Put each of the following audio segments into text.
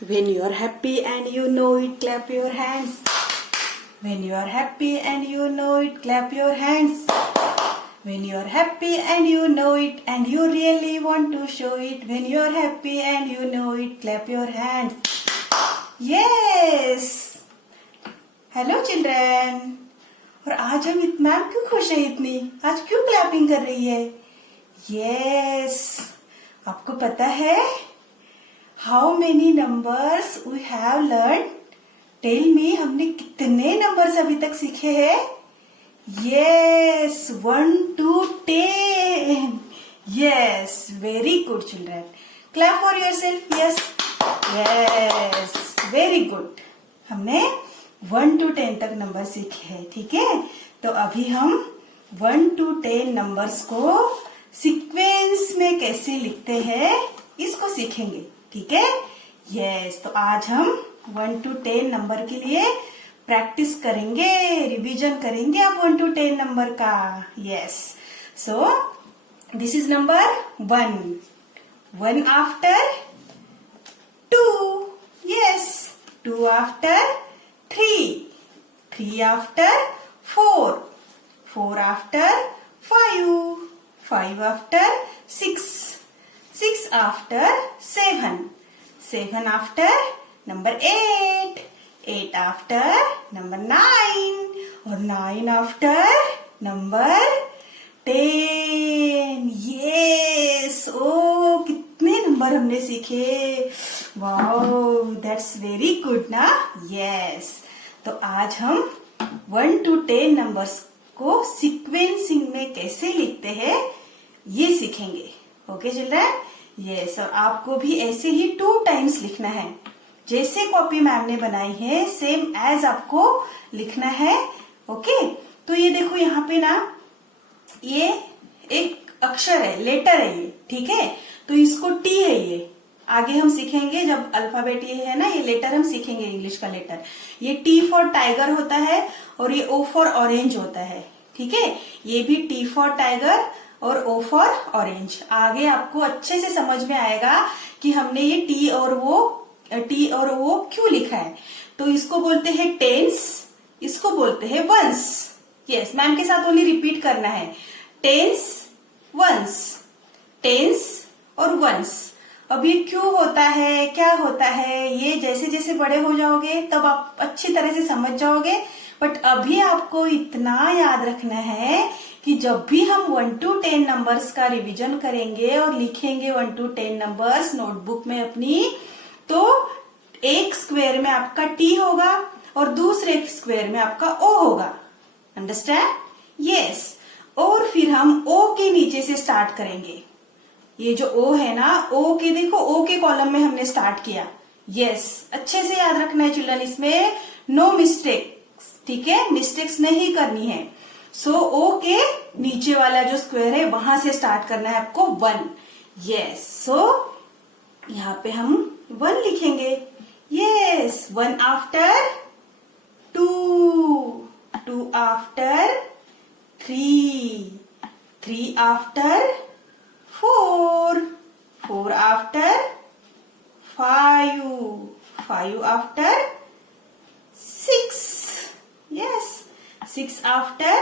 When you are happy and you know it, clap your hands. When you are happy and you know it, clap your hands. When you are happy and you know it and you really want to show it. When you are happy and you know it, clap your hands. Yes. Hello children. और आज हम इतना क्यों खुश है इतनी? आज क्यों क्लैपिंग कर रही है? Yes. आपको पता है? How many numbers we have learned? Tell me, हमने कितने नंबर्स अभी तक सीखे हैं? Yes, 1 to 10. Yes, very good children. Clap for yourself. Yes, yes, very good. हमने 1 to 10 तक नंबर सीखे हैं, ठीक है? तो अभी हम 1 to 10 नंबर्स को सीक्वेंस में कैसे लिखते हैं इसको सीखेंगे, ठीक है? यस, तो आज हम 1 to 10 नंबर के लिए प्रैक्टिस करेंगे, रिवीजन करेंगे आप 1 to 10 नंबर का. Yes, so this is number 1. 1 after 2. Yes, 2 after 3. 3 after 4. 4 after 5. 5 after 6. 6 after 7. 7 after number 8. 8 after number 9. और 9 after number 10. Yes. ओ कितने नंबर हमने सीखे. वाओ, that's very good ना. Yes. तो आज हम 1 to 10 नंबर्स को सीक्वेंसिंग में कैसे लिखते हैं ये सीखेंगे. Okay children? यस, और आपको भी ऐसे ही 2 times लिखना है. जैसे कॉपी मैम ने बनाई है सेम एज आपको लिखना है. ओके, तो ये देखो यहाँ पे ना ये एक अक्षर है, लेटर है ये, ठीक है? तो इसको टी है ये. आगे हम सीखेंगे जब अल्फाबेट ये है ना, ये लेटर हम सीखेंगे इंग्लिश का लेटर. ये टी फॉर टाइगर होता है और ये ओ फॉर ऑरेंज होता है, ठीक है? ये भी टी फॉर टाइगर और ओ फॉर ऑरेंज. आगे आपको अच्छे से समझ में आएगा कि हमने ये टी और वो क्यों लिखा है. तो इसको बोलते हैं टेंस, इसको बोलते हैं वंस. यस, मैम के साथ ओनली रिपीट करना है. टेंस, वंस, टेंस और वंस. अब ये क्यों होता है, क्या होता है, ये जैसे जैसे बड़े हो जाओगे तब आप अच्छी तरह से समझ जाओगे. बट अभी आपको इतना याद रखना है कि जब भी हम 1 to 10 नंबर्स का रिवीजन करेंगे और लिखेंगे 1 to 10 नंबर्स नोटबुक में अपनी, तो एक स्क्वायर में आपका टी होगा और दूसरे स्क्वायर में आपका ओ होगा. अंडरस्टैंड? यस. और फिर हम ओ के नीचे से स्टार्ट करेंगे. ये जो ओ है ना, ओ के देखो, ओ के कॉलम में हमने स्टार्ट किया. यस, अच्छे से याद रखना है चिल्ड्रन, इसमें नो मिस्टेक्स, ठीक है? मिस्टेक्स नहीं करनी है. सो ओ के नीचे वाला जो स्क्वायर है वहां से स्टार्ट करना है आपको 1. यस, सो यहाँ पे हम 1 लिखेंगे. Yes, 1 after 2. 2 after 3. 3 after 4. 4 after 5. 5 after 6. Yes, 6 after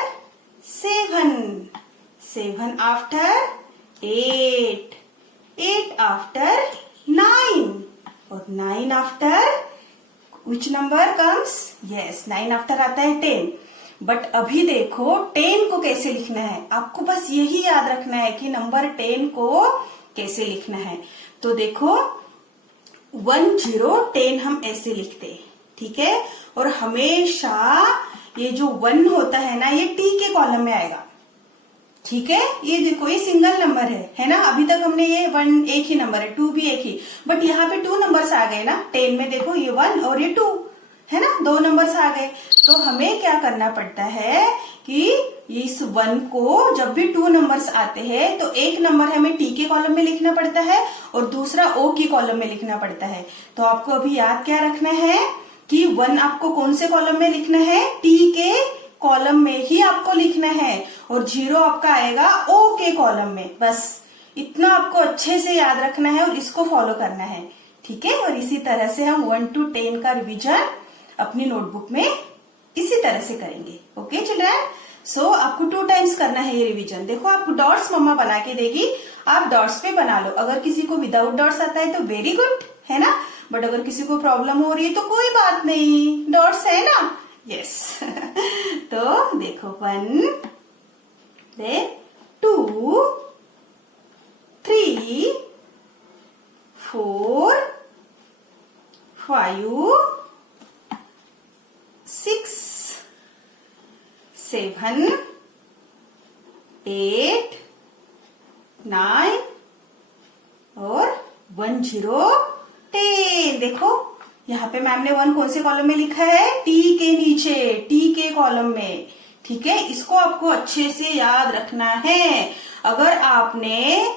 7. 7 after 8. 8 after 9. और 9 after which number comes? Yes, 9 after आता है 10. बट अभी देखो 10 को कैसे लिखना है. आपको बस यही याद रखना है कि नंबर 10 को कैसे लिखना है. तो देखो 1 0 10 हम ऐसे लिखते हैं, ठीक है? और हमेशा ये जो 1 होता है ना, ये टी के कॉलम में आएगा, ठीक है? ये देखो ये सिंगल नंबर है ना? अभी तक हमने ये 1 एक ही नंबर है, 2 भी एक ही, बट यहाँ पे 2 नंबर्स आ गए ना. 10 में देखो ये 1 और ये 2 है ना, 2 नंबर्स आ गए. तो हमें क्या करना पड़ता है कि इस 1 को जब भी 2 नंबर्स आते हैं तो एक नंबर हमें टी के कॉलम में लिखना पड़ता है और दूसरा ओ की कॉलम में लिखना पड़ता है. तो आपको अभी याद क्या रखना है कि 1 आपको कौन से कॉलम में लिखना है? टी के कॉलम में ही आपको लिखना है और 0 आपका आएगा ओ के कॉलम में. बस इतना आपको अच्छे से याद रखना है और इसको फॉलो करना है. ठीक है। और इसी तरह से हम 1 to 10 का रिवीजन अपनी नोटबुक में इसी तरह से करेंगे। ओके चिल्ड्रन, सो आपको 2 टाइम्स करना है ये रिवीजन। देखो आपको डॉट्स मम्मा बना के देगी, आप डॉट्स पे बना लो। अगर किसी को विदाउट डॉट्स आता है तो वेरी गुड, है ना। बट अगर किसी को प्रॉब्लम हो रही है तो कोई बात नहीं, डॉट्स है ना। यस तो देखो 1, then 2, 3, 4, 5, 6, 7, 8, 9 और 1, 0, 10। देखो यहाँ पे मैम ने 1 कौन से कॉलम में लिखा है, टी के नीचे, टी के कॉलम में। ठीक है, इसको आपको अच्छे से याद रखना है। अगर आपने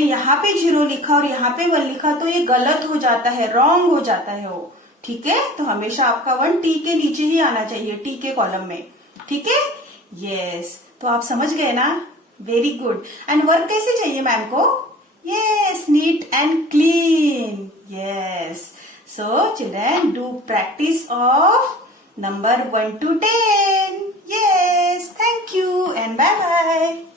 यहाँ पे 0 लिखा और यहाँ पे 1 लिखा तो ये गलत हो जाता है, रॉन्ग हो जाता है वो। ठीक है, तो हमेशा आपका 1 टी के नीचे ही आना चाहिए, टी के कॉलम में। ठीक है, यस, तो आप समझ गए ना, वेरी गुड। एंड वर्क कैसे चाहिए मैम को, yes, neat and clean. Yes, so children do practice of number 1 to 10. Yes, thank you and bye bye.